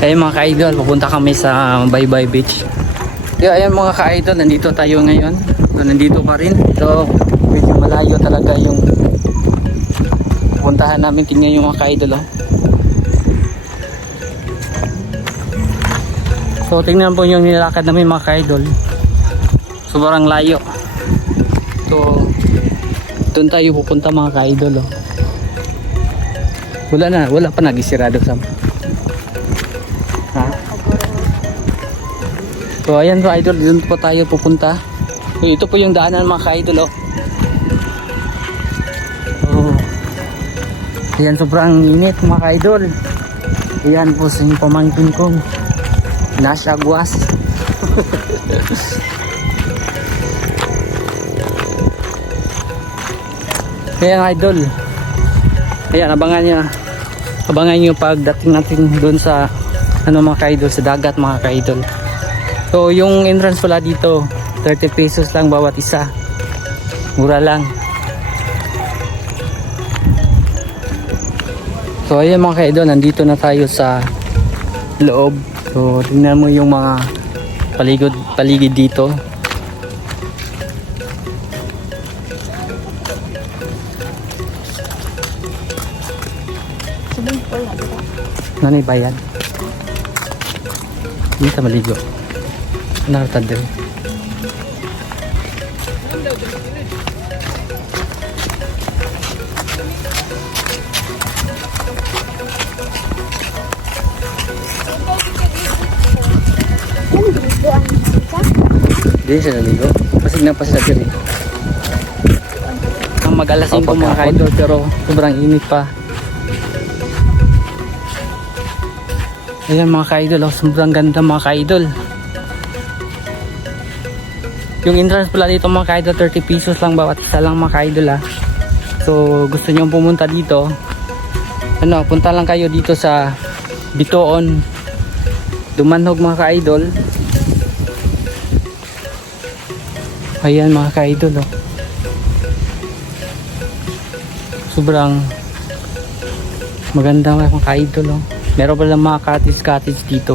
Ayun mga ka-idol, pupunta kami sa Baybay Beach. Kaya ayun mga ka-idol, nandito tayo ngayon. So, nandito pa rin. So medyo malayo talaga yung pupuntahan namin. Tingnan yung mga ka-idol, oh. So tingnan po yung nilakad namin mga ka-idol. Sobrang layo. So doon tayo pupunta mga ka-idol, oh. Wala pa nagisirado sa. Ha? So ayan mga idol, doon po tayo pupunta. So ito po yung daanan mga ka-idol, oh. Oh. Ayan, sobrang init mga ka-idol. Ayan po sa yung pamangkin ko, nasa Aguas. Ayan idol. Ayan, abangan nyo pagdating natin doon sa mga ka-idol, sa dagat mga ka-idol. So yung entrance pala dito 30 pesos lang bawat isa, mura lang. So ayan mga ka-idol, nandito na tayo sa loob. So tingnan mo yung mga paligid dito. Nanay bayan. Hindi ka maligo. Naratad din. Hindi siya naligo. Pasig na pa sila diri. Ang mag-alasin po mga ka-idol, pero sobrang init pa. Ayan mga ka-idol, oh, sobrang ganda mga ka-idol. Yung entrance pala dito mga ka-idol, 30 pesos lang bawat isa lang mga ka-idol, ah. So gusto nyo pumunta dito, punta lang kayo dito sa Bitoon, Dumanhog mga ka-idol. Ayan mga ka-idol, oh. Sobrang maganda mga ka-idol, oh. Meron pala mga cottage dito.